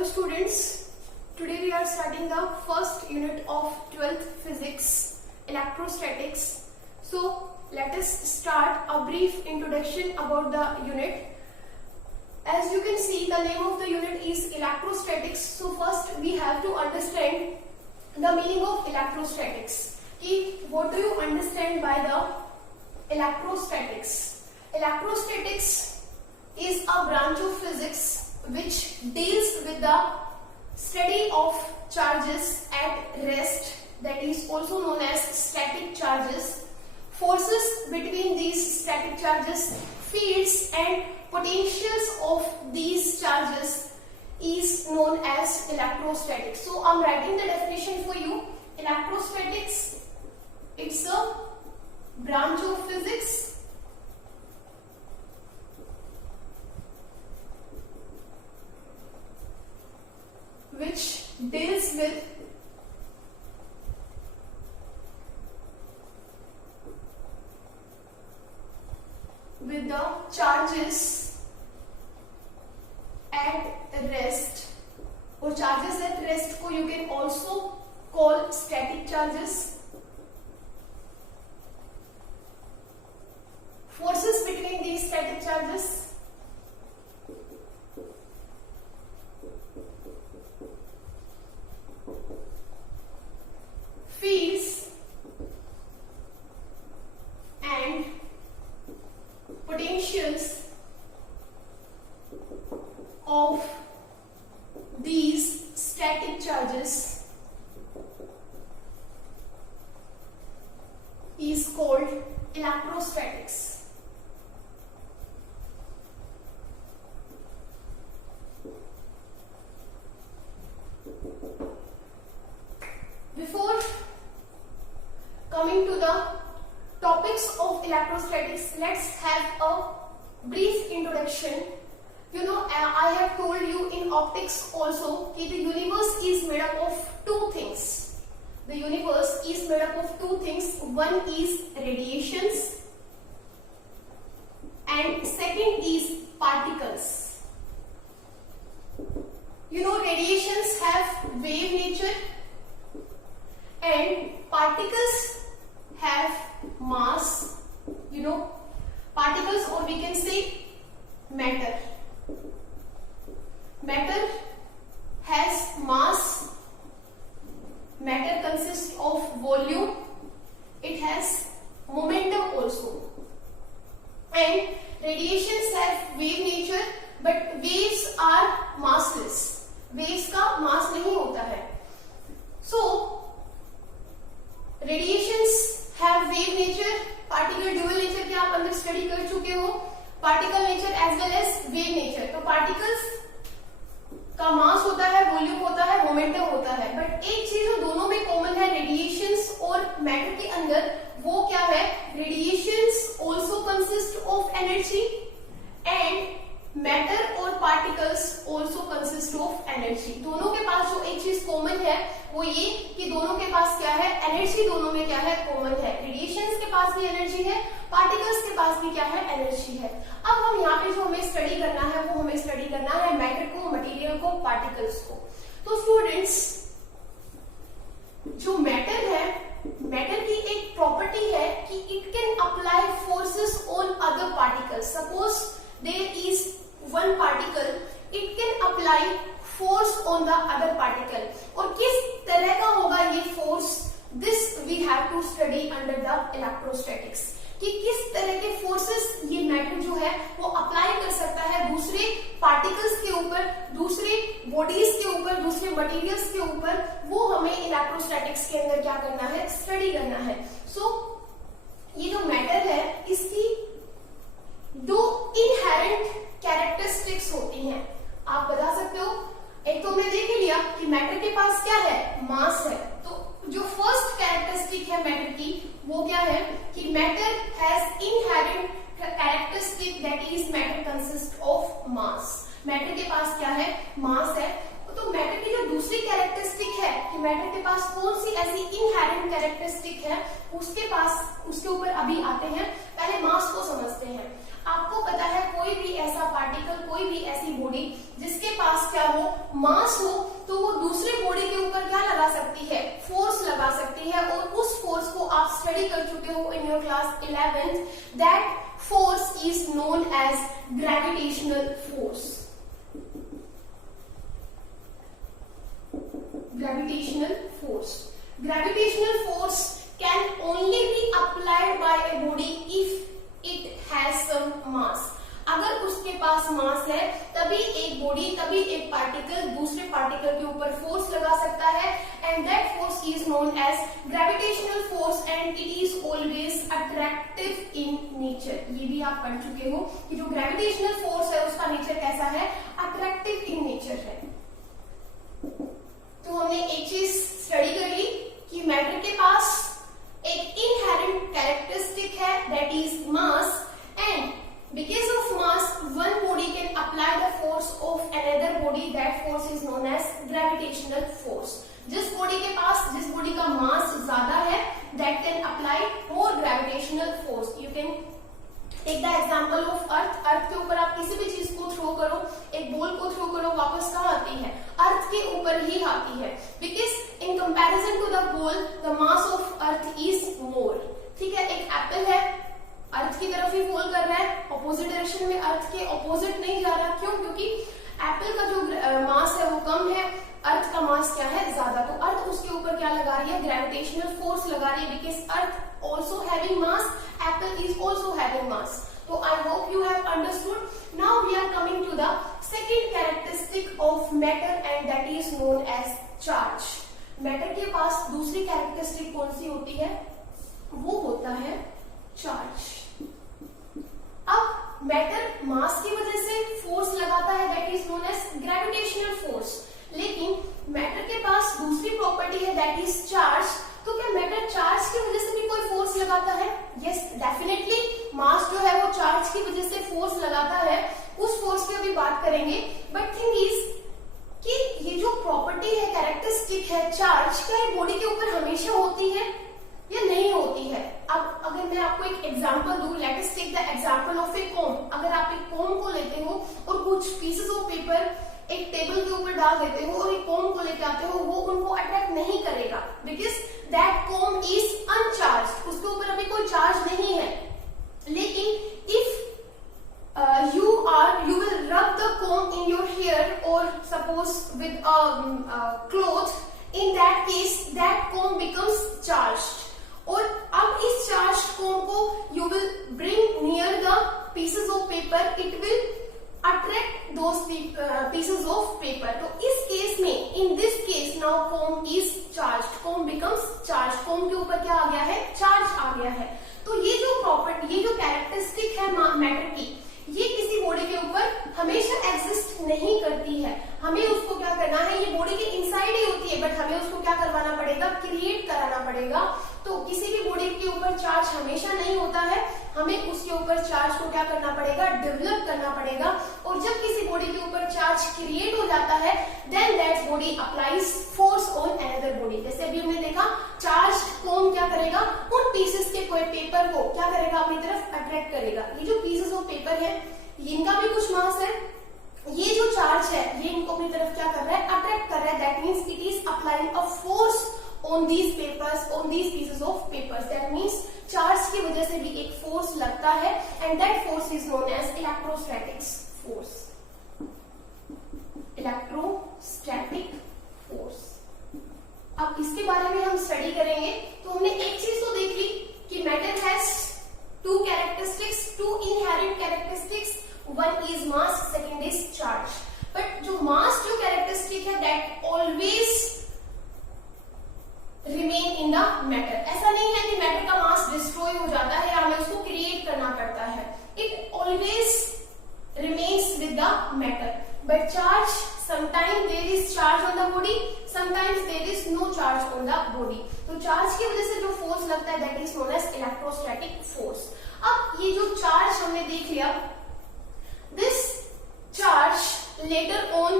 Hello students, today we are starting the first unit of 12th physics, electrostatics. So let us start a brief introduction about the unit. As you can see, the name of the unit is electrostatics. So first we have to understand the meaning of electrostatics. What do you understand by the electrostatics? Electrostatics is a branch of physics which deals with the study of charges at rest, that is also known as static charges, forces between these static charges, fields and potentials of these charges is known as electrostatics. So I am writing the definition for you. Electrostatics, it's a branch of physics which deals with the charges at rest, or charges at rest को you can also call static charges. Forces between these static charges, fields and potentials of these static charges is called electrostatics. Before coming to the topics of electrostatics, let's have a brief introduction. You know, I have told you in optics also that the universe is made up of two things. The universe is made up of two things. One is radiations and second is particles. You know, radiations have wave nature and particles have mass. You know, particles, or we can say matter. Matter has mass. Matter consists of volume. It has momentum also. And radiations have wave nature, but waves are massless. Waves का mass नहीं होता है. So radiations have wave nature, particle dual nature के आप अंदर study कर चुके हो, particle nature as well as wave nature. तो particles का मास होता है, वॉल्यूम होता है, मोमेंटम होता है, बट एक चीज जो दोनों में कॉमन है रेडिएशंस और मैटर के अंदर, वो क्या है? Radiations also consist of energy and matter और particles also consist of energy. दोनों के पास जो एक चीज कॉमन है वो ये कि दोनों के पास क्या है? एनर्जी दोनों में क्या है? कॉमन है. रेडिएशंस के पास भी एनर्जी है, पार्टिकल्स के पास भी क्या है? एनर्जी है. अब हम यहाँ पे जो हमें स्टडी करना है वो हमें स्टडी करना है मैटर को, मटेरियल को, पार्टिकल्स को. तो स्टूडेंट्स, जो मैटर है, मैटर की एक प्रॉपर्टी है कि it can apply forces on other particles. Suppose there is one particle, it can apply force on the other particle. और किस तरह का होगा ये force? This we have to study under the electrostatics. कि किस तरह के forces ये matter जो है वो apply कर सकता है दूसरे particles के ऊपर, दूसरे bodies के ऊपर, दूसरे materials के ऊपर, वो हमें electrostatics के अंदर क्या करना है? Study करना है. So ये जो matter है इसकी दो इनहेरेंट कैरेक्टरिस्टिक्स होती हैं. आप बता सकते हो, एक तो हमने देख लिया कि मैटर के पास क्या है? मास है. तो जो फर्स्ट कैरेक्टरिस्टिक है मैटर की वो क्या है कि matter has inherent characteristic, that is matter consist of mass. Matter के पास क्या है? मास है. तो मैटर की जो दूसरी कैरेक्टरिस्टिक है कि मैटर के पास कौन सी ऐसी इनहेरेंट कैरेक्टरिस्टिक है, उसके ऊपर अभी आते हैं. पहले मास को समझते हैं. आपको पता है कोई भी ऐसा पार्टिकल, कोई भी ऐसी बॉडी जिसके पास क्या हो, मास हो तो वो दूसरे बॉडी के ऊपर क्या लगा सकती है, फोर्स लगा सकती है, और उस फोर्स को आप स्टडी कर चुके हो in your class 11th. That force is known as gravitational force. Gravitational force. Gravitational force can only be applied by a body if it has some mass. अगर उसके पास मास है तभी एक बॉडी, तभी एक पार्टिकल दूसरे पार्टिकल के ऊपर फोर्स लगा सकता है, and that force is known as gravitational force and it is always attractive in nature. ये भी आप पढ़ चुके हो कि जो ग्रेविटेशनल फोर्स है उसका नेचर कैसा है, अट्रैक्टिव इन नेचर है. तो हमने एक चीज स्टडी कर ली कि मैटर के पास एक इनहेरेंट कैरेक्टरिस्टिक है that is mass, and because of mass one body can apply the force of another body. That force is known as gravitational force. जिस बॉडी का मास ज्यादा है that can apply more gravitational force. You can take the example of earth. Earth के ऊपर आप किसी भी चीज को थ्रो करो, एक बॉल को थ्रो करो, वापस कहाँ आती है, अर्थ के ऊपर ही आती है. Because in comparison to the ball the mass of earth is more. ठीक है, एक एप्पल है, अर्थ की तरफ ही फॉल कर रहा है, ऑपोजिट डायरेक्शन में, अर्थ के ऑपोजिट नहीं जा रहा. क्यों? क्योंकि एप्पल का जो मास है वो कम है, अर्थ का मास क्या है, ज्यादा. तो अर्थ उसके ऊपर क्या लगा रही है, ग्रेविटेशनल फोर्स लगा रही है. Because earth also having mass, apple is also having mass. So I hope you have understood. Now we are coming to the second characteristic of matter and that is known as charge. Matter के पास दूसरी characteristic कौन सी होती है, वो होता है charge. अब matter mass की वजह से force लगाता है that is known as gravitational force. लेकिन matter के पास दूसरी property है that is charge. तो क्या मैटर चार्ज की वजह से भी कोई फोर्स लगाता है? Yes, definitely. मास जो है वो चार्ज की वजह से फोर्स लगाता है. उस फोर्स की अभी बात करेंगे. बट थिंग इज कि ये जो प्रॉपर्टी है, कैरेक्टरिस्टिक है चार्ज, क्या ये बॉडी के ऊपर हमेशा होती है या नहीं होती है? अब अगर मैं आपको एक एग्जांपल दूं, let us take the example of a comb. अगर आप एक कॉम को लेते हो और कुछ पीसेस ऑफ पेपर एक टेबल के ऊपर डाल देते हो और एक कॉम को लेते आते हो, वो उनको अट्रैक्ट नहीं करेगा बिकॉज दैट कॉम इज अनचार्ज. उसके ऊपर अभी कोई चार्ज नहीं है. लेकिन if you will rub the comb in your hair or suppose with a cloth, in that case that comb becomes charged. और अब इस charged comb को you will bring near the pieces of paper, it will attract those pieces of paper. तो इस case में, in this case now comb is charged, comb becomes charged. comb के ऊपर क्या आ गया है, चार्ज आ गया है. तो ये जो प्रॉपर्टी, ये जो कैरेक्टरिस्टिक है मैटर की, ये किसी बॉडी के ऊपर हमेशा एग्जिस्ट नहीं करती है. हमें उसको क्या करना है, ये बॉडी के इनसाइड ही होती है, बट हमें उसको क्या करवाना पड़ेगा, क्रिएट कराना पड़ेगा. तो किसी भी बॉडी के ऊपर चार्ज हमेशा नहीं होता है, हमें उसके ऊपर चार्ज को क्या करना पड़ेगा, डेवलप करना पड़ेगा. और जब किसी बॉडी के ऊपर चार्ज क्रिएट हो जाता है, then that body applies force on another body. जैसे अभी हमने देखा, चार्ज कॉम क्या करेगा, उन पीसेस के कोई पेपर को क्या करेगा, अपनी तरफ अट्रैक्ट करेगा. ये जो पीसेस ऑफ पेपर है, इनका भी कुछ मास है. ये जो चार्ज है, ये इनको अपनी तरफ क्या कर रहा है, अट्रैक्ट कर रहा है. That means it is applying a force on these papers, on these pieces of papers. That means charge की वजह से भी एक force लगता है, and that force is known as electrostatic force. Electrostatic force. अब इसके बारे में हम स्टडी करेंगे. तो हमने एक चीज तो देख ली कि matter has two characteristics, two inherent characteristics. One is mass, second is charge. But जो mass जो characteristic है, that always remain in the matter. ऐसा नहीं है कि मैटर का मास डिस्ट्रॉय हो जाता है या हमें उसको क्रिएट करना पड़ता है. It always remains with the matter. But charge, sometimes there is charge on the body, sometimes there is no charge on the body. तो चार्ज की वजह से जो फोर्स लगता है, that is known as electrostatic force. अब ये जो चार्ज हमने देख लिया, this charge later on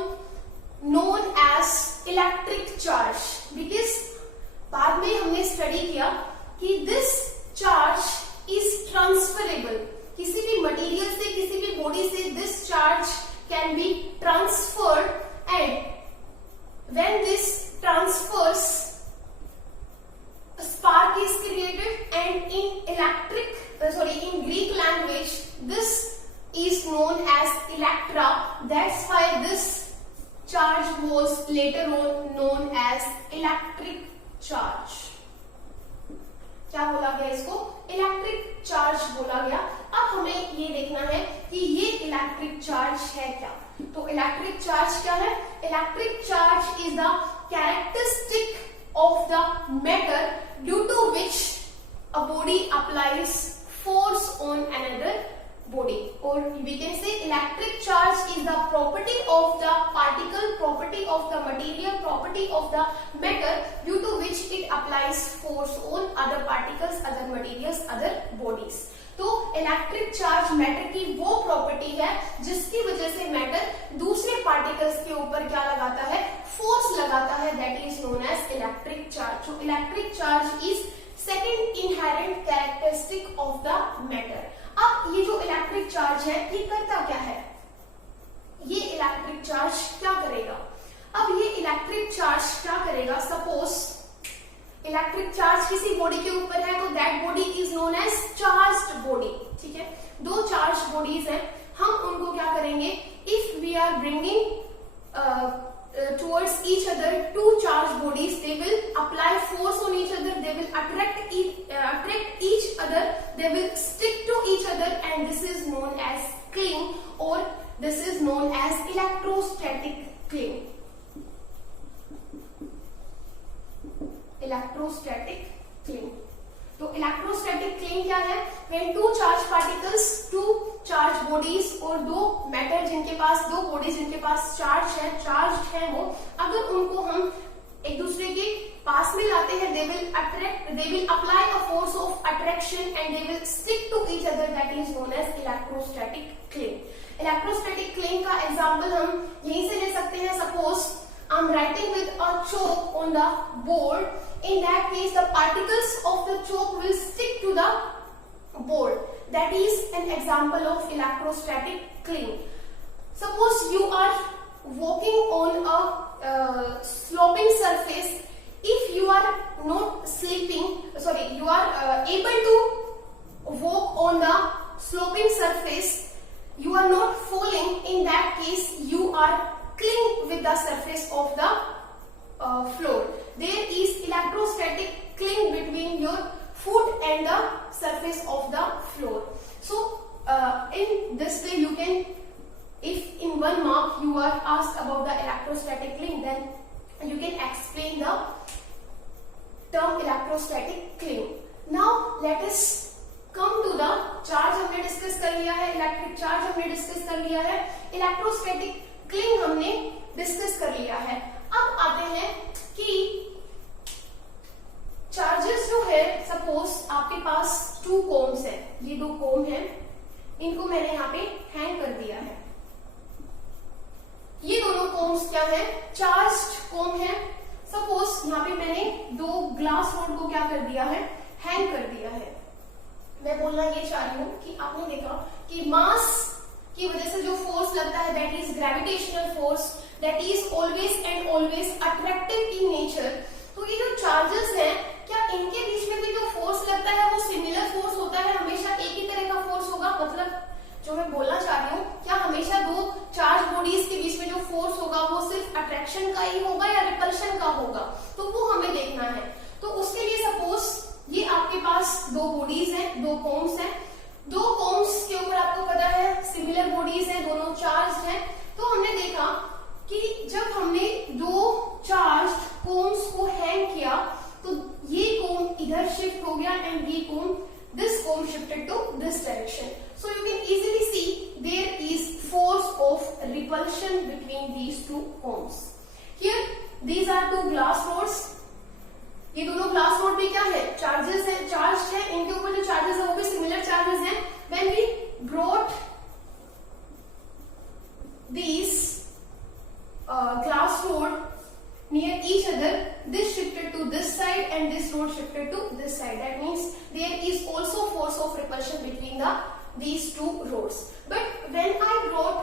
known as electric charge, because बाद में हमने स्टडी किया कि दिस चार्ज इज ट्रांसफरेबल. किसी भी मटेरियल से, किसी भी बॉडी से this charge can be transferred and when this transfers, a spark is created, and in Greek language this is known as electra. That's why this charge was later on known as electric charge. क्या बोला गया इसको? Electric charge बोला गया। अब हमें ये देखना है कि ये इलेक्ट्रिक चार्ज है क्या। तो इलेक्ट्रिक चार्ज क्या है? Electric charge is the characteristic of the matter due to which a body applies force on another body, or we can say electric charge is the property of the particle, property of the material, property of the matter due to which it applies force on other particles, other materials, other bodies. तो electric charge matter की वो property है जिसकी वजह से matter दूसरे particles के ऊपर क्या लगाता है? फोर्स लगाता है। That is known as electric charge. So electric charge is second inherent characteristic of the matter. अब ये जो इलेक्ट्रिक चार्ज है ये करता क्या है? ये इलेक्ट्रिक चार्ज क्या करेगा? अब ये इलेक्ट्रिक चार्ज क्या करेगा? सपोज इलेक्ट्रिक चार्ज किसी बॉडी के ऊपर है तो that body is known as charged body. ठीक है, दो चार्ज बॉडीज हैं, हम उनको क्या करेंगे? If we are bringing towards each other two charged bodies, they will apply force on each other, they will attract each other, they will stick to each other, and this is known as cling, or this is known as electrostatic cling. Electrostatic cling. तो electrostatic cling क्या है? When two charged particles, two charged bodies और दो matter जिनके पास, दो bodies जिनके पास charge है वो, अगर उनको हम एक दूसरे के पास में लाते हैं, they will apply a force of attraction and they will stick to each other. That is known as electrostatic cling. Electrostatic cling का एग्जाम्पल हम यहीं से ले सकते हैं। Suppose I'm writing with a chalk on the board. In that case, the particles of the chalk will stick to the board. That is an example of electrostatic cling. Suppose you are walking on a sloping surface. If you are not you are able to walk on the sloping surface, you are not falling. In that case, you are cling with the surface of the floor. There is electrostatic cling between your foot and the surface of the floor. So in this way you can, if in one mark you are asked about the electrostatic cling, then you can explain the term electrostatic cling. Now let us come to the charge। हमने discuss कर लिया है, electric charge हमने discuss कर लिया है, electrostatic cling हमने discuss कर लिया है। अब आते हैं कि चार्जेस जो है, सपोज आपके पास टू कोम्स है, ये दो कोम है, इनको मैंने यहाँ पे हैंग कर दिया है। ये दोनों कोम्स क्या है? चार्ज्ड कोम है। सपोज यहाँ पे मैंने दो ग्लास रोड को क्या कर दिया है? हैंग कर दिया है। मैं बोलना ये चाह रही हूँ कि आपने देखा कि मास की वजह से जो फोर्स लगता है, that is gravitational force, that is always and always attractive in nature. तो ये जो चार्जेस हैं, क्या इनके बीच में भी जो फोर्स लगता है वो सिमिलर फोर्स होता है? हमेशा एक ही तरह का फोर्स होगा? मतलब जो मैं बोलना चाह रही हूँ, क्या हमेशा दो चार्ज बॉडीज के बीच में जो फोर्स होगा वो सिर्फ अट्रैक्शन का ही होगा या रिपल्शन का होगा? तो वो हमें देखना है। तो उसके लिए सपोज ये आपके पास दो बॉडीज हैं, दो कोम्स हैं, दो कोम्स के ऊपर आपको पता है सिमिलर बॉडीज हैं, दोनों चार्ज हैं। तो हमने देखा कि जब हमने दो चार्ज कोम्स को हैंग किया तो ये कोम इधर शिफ्ट हो गया एंड ये comb, this comb shifted to this direction. So you can easily see there is force of repulsion between these two combs. Here these are two glass rods. ये दोनों ग्लास रोड भी क्या है? Charges है, charge है, इनके ऊपर जो चार्जेस है वो भी सिमिलर चार्जेस हैं। When we brought these glass rod near each other, this shifted to this side and this rod shifted to this side. That means there is also force of repulsion between these two rods. But when I brought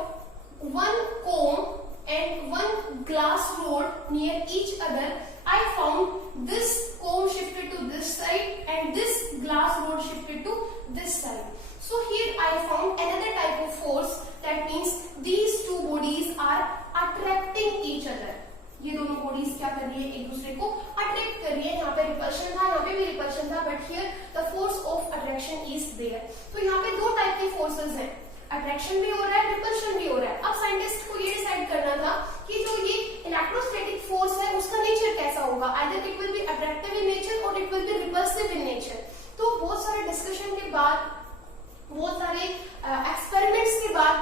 one comb and one glass rod near each other, I found this comb shifted to this side and this glass rod shifted to this side. So here I found another type of force, that means these two bodies are attracting each other. ये दोनों bodies क्या कर रही है, एक दूसरे को attract कर रही है. यहाँ पे रिपल्शन था, यहाँ पे भी रिपल्शन था, but here the force of attraction is there. तो यहाँ पे दो टाइप के फोर्सेस हैं, अट्रैक्शन भी हो रहा है, रिपल्शन भी हो रहा है. अब साइंटिस्ट को ये डिसाइड करना था कि जो ये इलेक्ट्रोस्टैटिक फोर्स है उसका नेचर कैसा होगा. Either it will be attractive in nature और it will be repulsive in nature. तो बहुत सारे डिस्कशन के बाद, बहुत सारे एक्सपेरिमेंट्स के बाद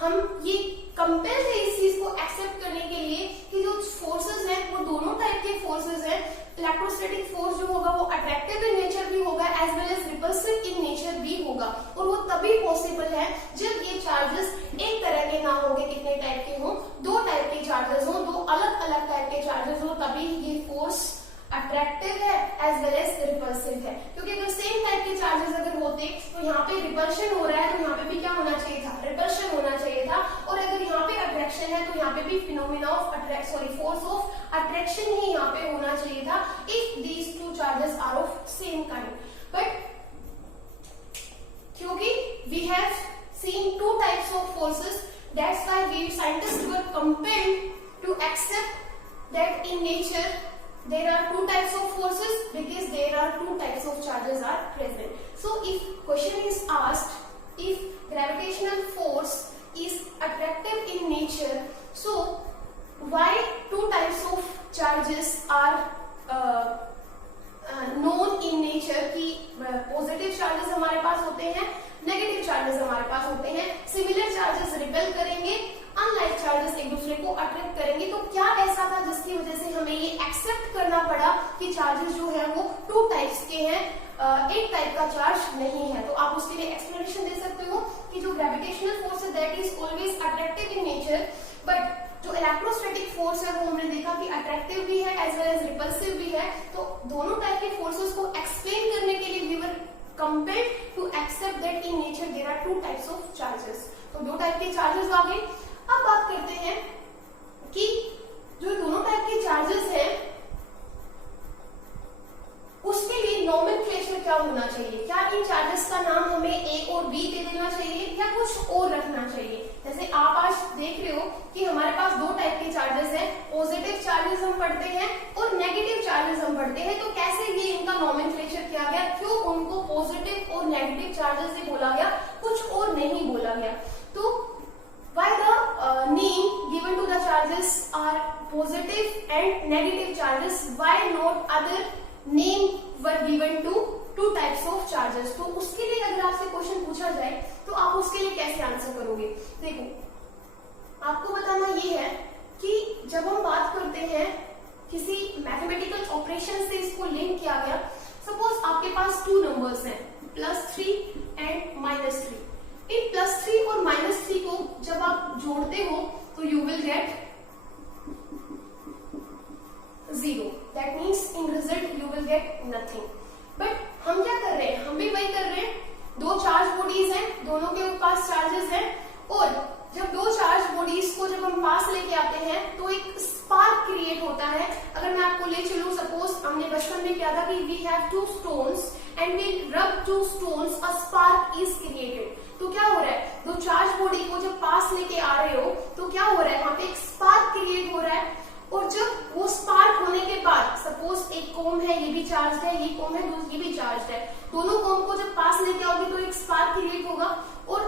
हम ये कंपेल थे इस चीज को एक्सेप्ट करने के लिए कि जो फोर्सेस हैं वो दोनों टाइप के फोर्सेस हैं. इलेक्ट्रोस्टैटिक फोर्स जो होगा वो अट्रैक्टिव इन नेचर भी होगा as well as repulsive in nature भी होगा. और वो तभी पॉसिबल है जब ये चार्जेस एक तरह के ना होंगे, कितने टाइप के हों, दो टाइप के चार्जेस हों, दो अलग अलग टाइप के चार्जेस हों, तभी ये फोर्स अट्रैक्टिव है एज वेल एज रिपल्सिव है. क्योंकि अगर सेम टाइप के चार्जेस अगर होते तो यहाँ पे रिपल्शन हो रहा है तो यहाँ पे भी क्या होना चाहिए था, रिपल्शन होना चाहिए था. और अगर यहाँ पे अट्रैक्शन है तो यहाँ पे भी phenomena of force of attraction ही यहाँ पे होना चाहिए था if these two charges are of same kind. But क्योंकि we have seen two types of forces, that's why we scientist were compelled to accept that in nature there are two types of forces because there are two types of charges are present. So if question is asked if gravitational force is attractive in nature, so why two types of charges are known in nature कि positive charges हमारे पास होते हैं, negative charges हमारे पास होते हैं, similar charges repel करेंगे, unlike charges एक दूसरे को अट्रैक्ट करेंगे. तो क्या ऐसा था जिसकी वजह से हमें ये एक्सेप्ट करना पड़ा कि चार्जेस जो है वो टू टाइप्स के हैं, एक टाइप का चार्ज नहीं है. तो आप उसके लिए एक्सप्लेनेशन दे सकते हो कि जो ग्रेविटेशनल फोर्स है that is always attractive in nature, but जो इलेक्ट्रोस्टैटिक फोर्स है वो हमने देखा कि अट्रैक्टिव भी है एज वेल एज रिपल्सिव भी है. तो दोनों टाइप के फोर्सेस को एक्सप्लेन करने के लिए we were compelled to accept that in nature there are two types of charges. तो दो टाइप के चार्जेस आ गए. अब बात करते हैं कि जो दोनों टाइप के चार्जेस हैं उसके लिए नोमेनक्लेचर क्या होना चाहिए. क्या इन चार्जेस का नाम हमें ए और बी दे देना चाहिए या कुछ और रखना चाहिए. जैसे आप आज देख रहे हो कि हमारे पास दो टाइप के चार्जेस हैं, पॉजिटिव चार्जेस हम पढ़ते हैं और नेगेटिव चार्जेस हम पढ़ते हैं. तो कैसे ये इनका नोमेनक्लेचर किया गया, क्यों उनको पॉजिटिव और नेगेटिव चार्जेस से बोला गया, कुछ और नहीं बोला गया. तो why the name given to the charges are positive and negative charges, why not other name were given to two types of charges. तो उसके लिए अगर आपसे क्वेश्चन पूछा जाए तो आप उसके लिए कैसे आंसर करोगे. देखो आपको बताना ये है कि जब हम बात करते हैं किसी मैथमेटिकल ऑपरेशन से इसको लिंक किया गया, सपोज आपके पास टू नंबर्स हैं +3 एंड -3. इन +3 और -3 को जब आप जोड़ते हो तो you will get 0. That means in result you will get nothing. But हम क्या कर रहे हैं, हम भी वही कर रहे हैं. दो चार्ज बॉडीज हैं, दोनों के पास चार्जेस हैं, और जब दो चार्ज बॉडीज को जब हम पास लेके आते हैं तो एक स्पार्क क्रिएट होता है. अगर मैं आपको ले चलूं, सपोज हमने बचपन में किया था कि we have two stones and we rub two stones, a spark is created. तो क्या हो रहा है, दो चार्ज बॉडी को जब पास लेके आ रहे हो तो क्या हो रहा है, वहां पे एक स्पार्क क्रिएट हो रहा है. और जब वो स्पार्क होने के बाद, सपोज एक कोम है, ये भी चार्ज है, ये कोम है, ये भी चार्ज है, दोनों कोम को जब पास लेके आओगे तो एक स्पार्क क्रिएट होगा और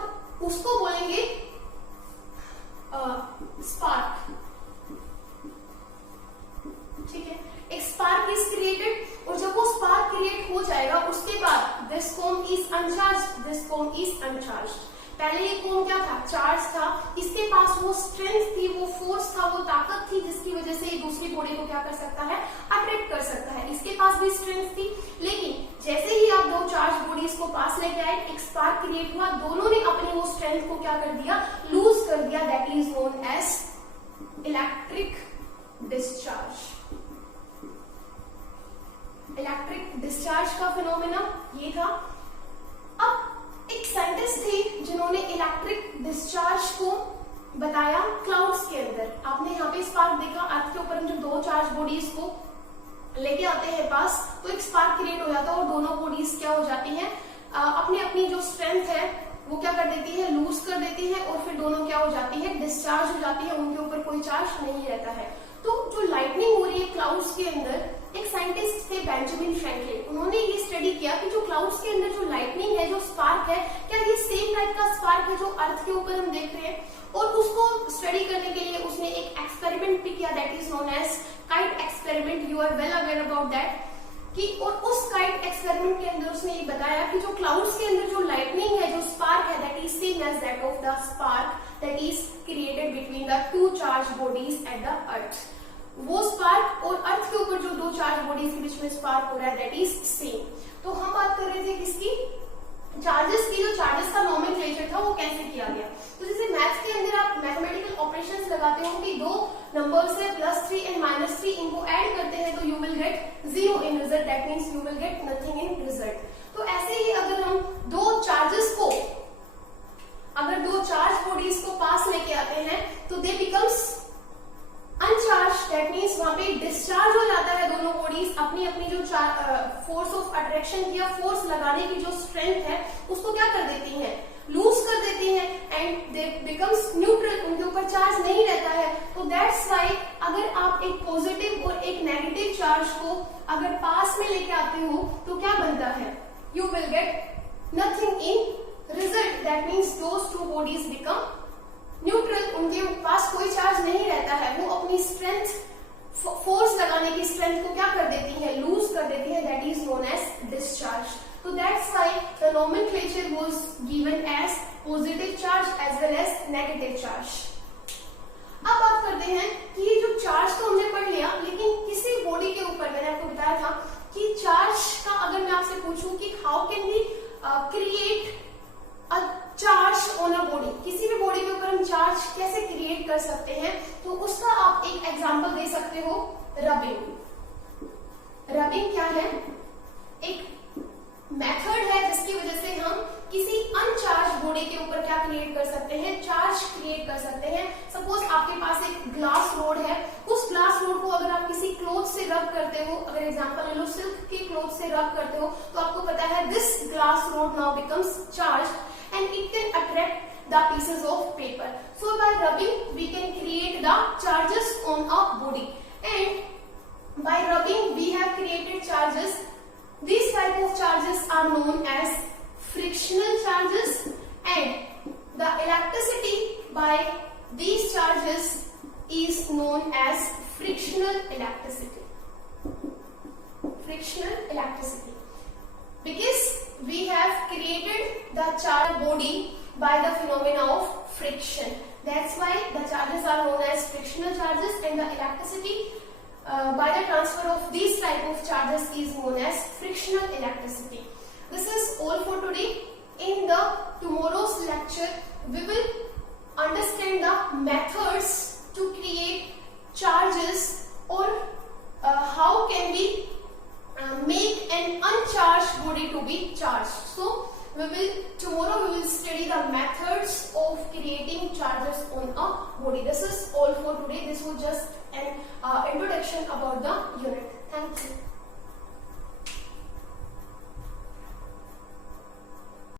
उसको बोलेंगे स्पार्क. ठीक है, एक स्पार्क इज क्रिएटेड. और जब वो स्पार्क क्रिएट हो जाएगा उसके बाद this comb is uncharged, this comb is uncharged. पहले ये कोम क्या था, चार्ज था, इसके पास वो स्ट्रेंथ थी, वो फोर्स था, वो ताकत थी जिसकी वजह से दूसरी बॉडी को क्या कर सकता है, अट्रैक्ट कर सकता है. इसके पास भी स्ट्रेंथ थी, लेकिन जैसे ही आप दो चार्ज बॉडीज को पास लेके आए, एक स्पार्क क्रिएट हुआ, दोनों ने अपनी वो स्ट्रेंथ को क्या कर दिया, लूज कर दिया. That is known as electric discharge. Electric discharge का फिनोमेना ये था. अब एक साइंटिस्ट थे जिन्होंने इलेक्ट्रिक डिस्चार्ज को बताया क्लाउड्स के अंदर आपने यहाँ पे स्पार्क देखा, अर्थ के ऊपर हम जब दो चार्ज बॉडीज को लेके आते हैं पास तो एक स्पार्क क्रिएट हो जाता है और दोनों बॉडीज क्या हो जाती हैं, अपनी अपनी जो स्ट्रेंथ है वो क्या कर देती है, लूज कर देती है और फिर दोनों क्या हो जाती है, डिस्चार्ज हो जाती है, उनके ऊपर कोई चार्ज नहीं रहता है। तो जो लाइटनिंग हो रही है क्लाउड्स के अंदर, एक साइंटिस्ट थे बेंजामिन फ्रैंकलिन, उन्होंने ये स्टडी किया कि जो क्लाउड्स के अंदर जो लाइटनिंग है, जो स्पार्क है, क्या ये सेम टाइप का स्पार्क है जो अर्थ के ऊपर हम देख रहे हैं। और उसको स्टडी करने के लिए उसने एक एक्सपेरिमेंट भी किया, that is known as kite experiment, you are well aware about that कि। और उस काइट एक्सपेरिमेंट के अंदर उसने ये बताया कि जो क्लाउड्स के अंदर जो लाइटनिंग है, जो स्पार्क है, that is same as that of the spark that is created between the two charge bodies at the earth. वो स्पार्क और अर्थ के ऊपर जो दो चार्ज बॉडीज के बीच में स्पार्क हो रहा है, दैट इज सेम। तो हम बात कर रहे थे किसकी, चार्जेस की। जो चार्जेस का नोमेनक्लेचर था वो कैसे किया गया, तो जैसे मैथ्स के अंदर आप मैथमेटिकल ऑपरेशंस लगाते हो कि दो नंबर्स है +3 एंड -3, इनको ऐड करते हैं तो you will get 0 in result, that means you will get nothing in result. तो ऐसे ही अगर हम दो चार्जेस को, अगर दो चार्ज बॉडीज को पास लेके आते हैं तो दे बिकम्स अनचार्ज, दैट मीन्स वहां पे डिस्चार्ज हो जाता है दोनों बॉडीज, अपनी अपनी जो फोर्स ऑफ अट्रैक्शन की या फोर्स लगाने की जो स्ट्रेंथ है उसको क्या कर देती हैं, लूज कर देती हैं एंड दे बिकम्स न्यूट्रल, उनके ऊपर चार्ज नहीं रहता है। तो दैट्स व्हाई अगर आप एक पॉजिटिव और एक नेगेटिव चार्ज को अगर पास में लेके आते हो तो क्या बनता है, you will get nothing in result, that means those two bodies become neutral, उनके पास कोई चार्ज नहीं रहता है, वो अपनी स्ट्रेंथ, फोर्स लगाने की स्ट्रेंथ को क्या कर देती है, लूज कर देती है, that is known as discharge. तो that's why the nomenclature was given as positive charge as well as negative charge. अब बात करते हैं कि ये जो चार्ज तो हमने पढ़ लिया, लेकिन किसी बॉडी के ऊपर मैंने आपको बताया था कि चार्ज का अगर मैं आपसे पूछूं कि how can we create a charge on a body, किसी भी बॉडी के ऊपर हम चार्ज कैसे क्रिएट कर सकते हैं, तो उसका आप एक एग्जांपल दे सकते हो, रबिंग। रबिंग क्या है, एक मेथड है जिसकी वजह से हम किसी अनचार्ज बॉडी के ऊपर क्या क्रिएट कर सकते हैं, चार्ज क्रिएट कर सकते हैं। सपोज आपके पास एक ग्लास रोड है, उस ग्लास रोड को अगर आप किसी क्लोथ से रब करते हो, अगर एग्जांपल ले लो सिल्क के क्लोथ से रब करते हो, तो आपको पता है this glass rod now becomes charge and it can attract the pieces of paper. So by rubbing we can create the charges on a body, and by rubbing we have created charges. These type of charges are known as frictional charges, and the elasticity by these charges is known as frictional elasticity. Frictional elasticity, because we have created the charge body by the phenomena of friction. That's why the charges are known as frictional charges, and the elasticity by the transfer of these type of charges is known as frictional elasticity. This is all for today. In the tomorrow's lecture, we will understand the methods to create charges, or how can we make an uncharged body to be charged. So tomorrow we will study the methods of creating charges on a body. This is